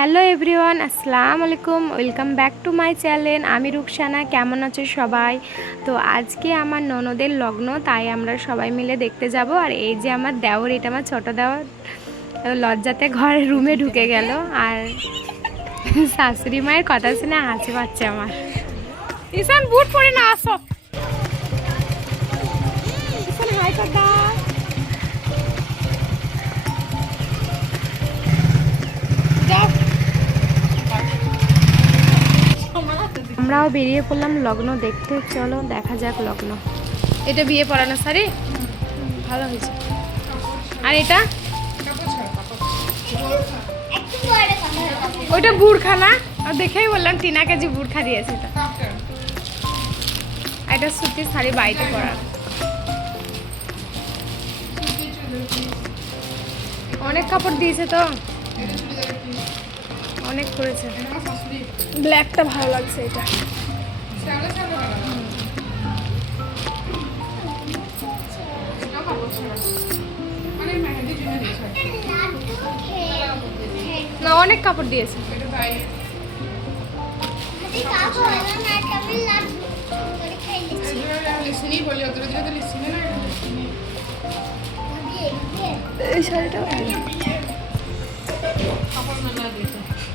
Hello everyone, আসসালামু আলাইকুম, welcome back to my channel. আমি রুকসানা কেমন আছো সবাই? তো আজকে আমার ননদের লগ্ন, তাই আমরা সবাই মিলে দেখতে যাব। আর এই যে আমার দেওর, এটা আমার ছোটো দেওর, লজ্জাতে ঘরে রুমে ঢুকে গেল। আর শাশুড়ি মায়ের কথা শুনে হাসি পাচ্ছে আমার। ঈশান, বুট পরে না, আসো। ঈশান হাই দাও আমরাও বেরিয়ে পড়লাম লগ্ন দেখতে। চলো, দেখা যাক লগ্ন। এটা বিয়ে পড়ানো শাড়ি ভালো হয়েছে। আর এটা? ওইটা বুড়খা না দেখেই বললাম, টিনা কেজি বুড়খা দিয়েছে এটা। এটা সুতির শাড়ি বাড়িতে পরার অনেক কাপড় দিয়েছে তো। অনেক করেছে। ব্ল্যাকটা ভালো লাগছে এটা। না অনেক কাপড় দিয়েছে। এই শাড়িটা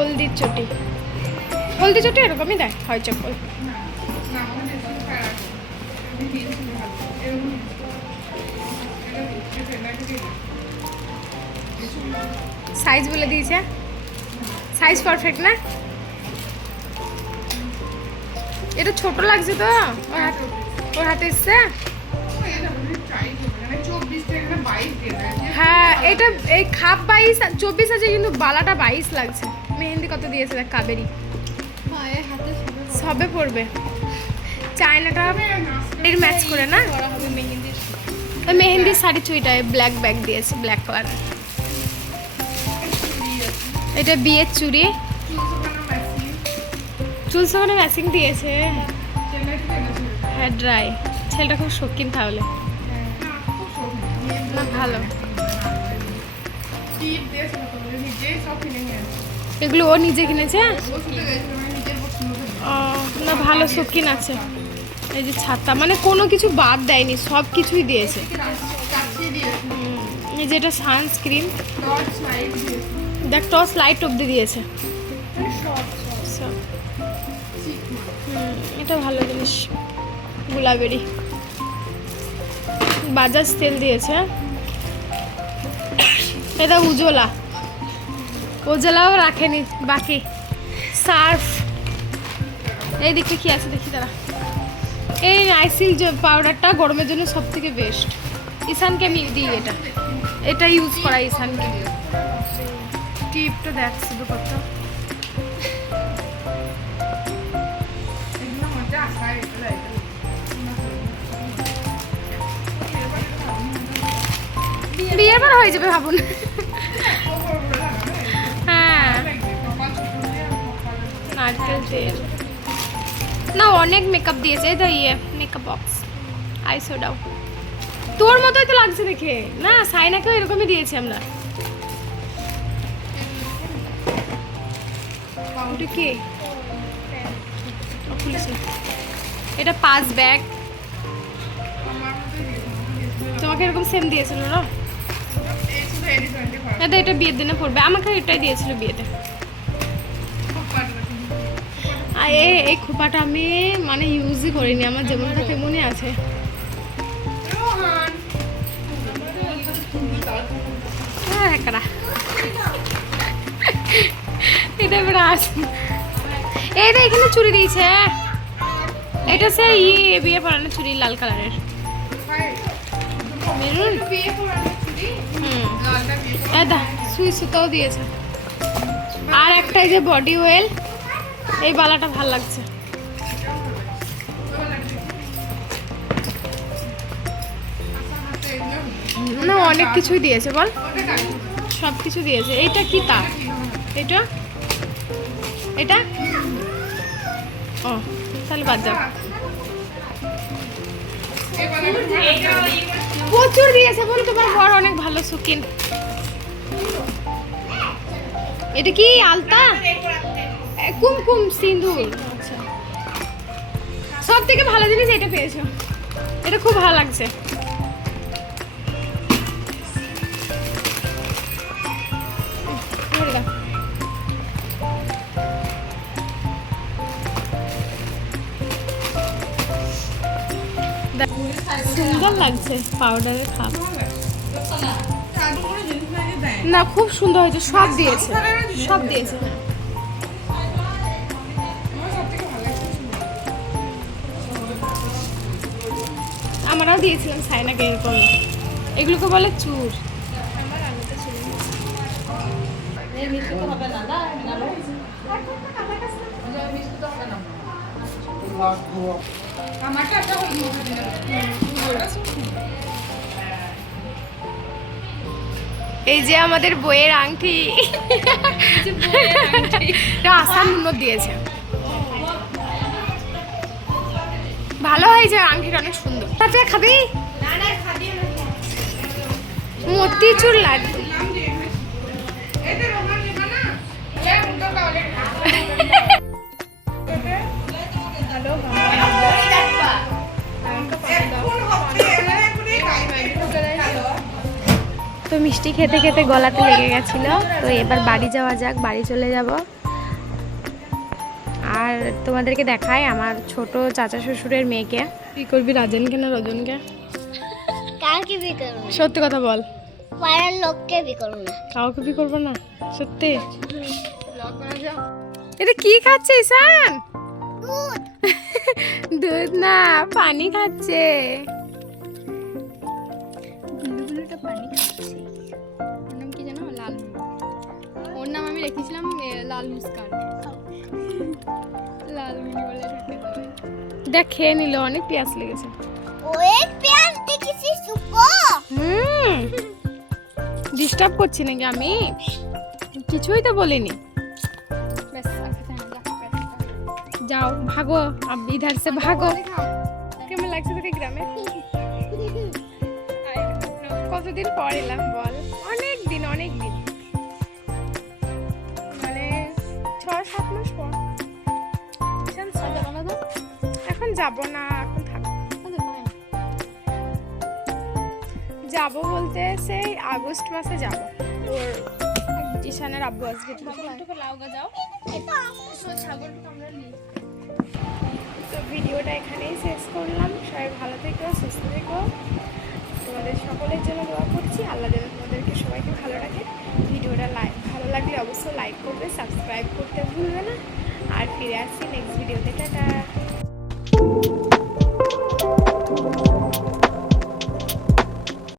হলদির চটি। হলদি চটি এরকমই দেয়, হয় চপ্পল। সাইজ বলে দিয়েছে। সাইজ পারফেক্ট না? এটা ছোট লাগছে তো? ওর হাতে ওর হাতে এসছে? হ্যাঁ এটা এই খাপ বাইশ, চব্বিশ আছে, কিন্তু বালাটা বাইশ লাগছে। মেহেন্দি কত দিয়েছে দেখ, কাবেরি। সবে পড়বে। চায়নাটা এর ম্যাচ করে না? মেহেন্দির শাড়ি চুইটা ব্ল্যাক ব্যাগ দিয়েছে ব্ল্যাক কালার এটা বিয়ের চুড়ি। চুল সামানে ম্যাচিং দিয়েছে। হ্যাঁ ড্রাই ছেলেটা খুব শৌখিন তাহলে। ভালো। এগুলো ও নিজে কিনেছে? ও, না ভালো শৌখিন আছে। এই যে ছাতা মানে কোনো কিছু বাদ দেয়নি সব কিছুই দিয়েছে। এই যে এটা সানস্ক্রিন দেখ টস লাইট অব্দি দিয়েছে। হুম, এটা ভালো জিনিস। গুলাবেরি বাজাজ তেল দিয়েছে। এটা উজ্জ্বলা উজ্জ্বলাও রাখেনি, বাকি। সার্ফ। এই দিকে কি আছে, দেখি তারা এই নাইসিল যে পাউডারটা গরমের জন্য সব থেকে বেস্ট ঈশানকে আমি দিই এটা। এটা ইউজ করা ঈশানকে। টিপটা দেখ শুধু কত। বিয়ের পর হয়ে যাবে ভাবুন। নারকেল তেল না, অনেক মেকআপ দিয়েছে, এই তো ইয়ে মেকআপ বক্স আইসোডাও তোর মতোই তো লাগছে দেখে। না, সাইনাকেও এরকমই দিয়েছি আমরা। এটা পাঁচ ব্যাগ। তোমাকে এরকম সেম দিয়েছিল না এটা এটা বিয়ের দিনে পড়বে। আমাকে এটাই দিয়েছিল বিয়েতে। আর এই এই খোপাটা আমি মানে ইউজই করিনি আমার যেমন থাকে মনে আছে হ্যাঁ এটা এবার এখানে চুরি দিয়েছে এটা সে ইয়ে বিয়ে পড়ানো চুরি লাল কালারের। মেরুন? হুম। সুই সুতাও দিয়েছে। আর একটা এই যে বডি ওয়েল এই বালাটা ভালো লাগছে। না অনেক কিছুই দিয়েছে বল। সব কিছু দিয়েছে। এইটা কি তা এটা এটা? ও তাহলে বাদ যাও প্রচুর দিয়েছে বল তোমার বর অনেক ভালো সুকিন। এটা কি আলতা? কুমকুম সিঁদুর। আচ্ছা। সব থেকে ভালো জিনিস এটা পেয়েছ। এটা খুব ভালো লাগছে। সুন্দর লাগছে পাউডারের খাপ। না খুব সুন্দর হয়েছে সব দিয়েছে। সব দিয়েছে। আমরাও দিয়েছিলাম সাইনাকে এরকম এগুলোকে বলে চুর। এই যে আমাদের বইয়ের আংটি। উন্নত দিয়েছে। ভালো হয়েছে আংটিটা অনেক সুন্দর। তাতে খাবি? মতিচুর লাড্ডু তো মিষ্টি খেতে খেতে গলাতে লেগে গেছিল। তো এবার বাড়ি যাওয়া যাক, বাড়ি চলে যাব। আর তোমাদেরকে দেখায় আমার ছোট চাচা শ্বশুরের মেয়েকে। কি করবি রাজনকে না রজনকে? কাউকে বি করব সত্যি কথা বল। পাড়ার লোককে বি করব না। কাউকে বি করব না? সত্যি? এটা কি খাচ্ছে ঈশান? দুধ। দুধ না পানি খাচ্ছে। বুলুবুলুটা পানি খাচ্ছে। ওর নাম কি জানো লাল। ওর নাম আমি রেখেছিলাম লাল মুস্কান। দেখ খেয়ে নিল অনেক পেঁয়াজ লেগেছে। হুম। ডিস্টার্ব করছি নাকি আমি? কিছুই তো বলিনি। যাও ভাগো ইধার সে ভাগো কেমন লাগছে তোকে গ্রামে? কতদিন পর এলাম বল। অনেক দিন অনেক দিন। মানে ছ সাত মাস পর। যাব না এখন। যাব বলতে সেই আগস্ট মাসে যাব। ওর ঈশানের আব্বু আসবে। তো ভিডিওটা এখানেই শেষ করলাম। সবাই ভালো থেকো সুস্থ থেকো। তোমাদের সকলের জন্য দোয়া করছি। আল্লাহ যেন তোমাদেরকে সবাইকে ভালো রাখে। ভিডিওটা লাইক ভালো লাগলে অবশ্যই লাইক করবে সাবস্ক্রাইব করতে ভুলবে না। আর ফিরে আসছি নেক্সট ভিডিওতে টাটা।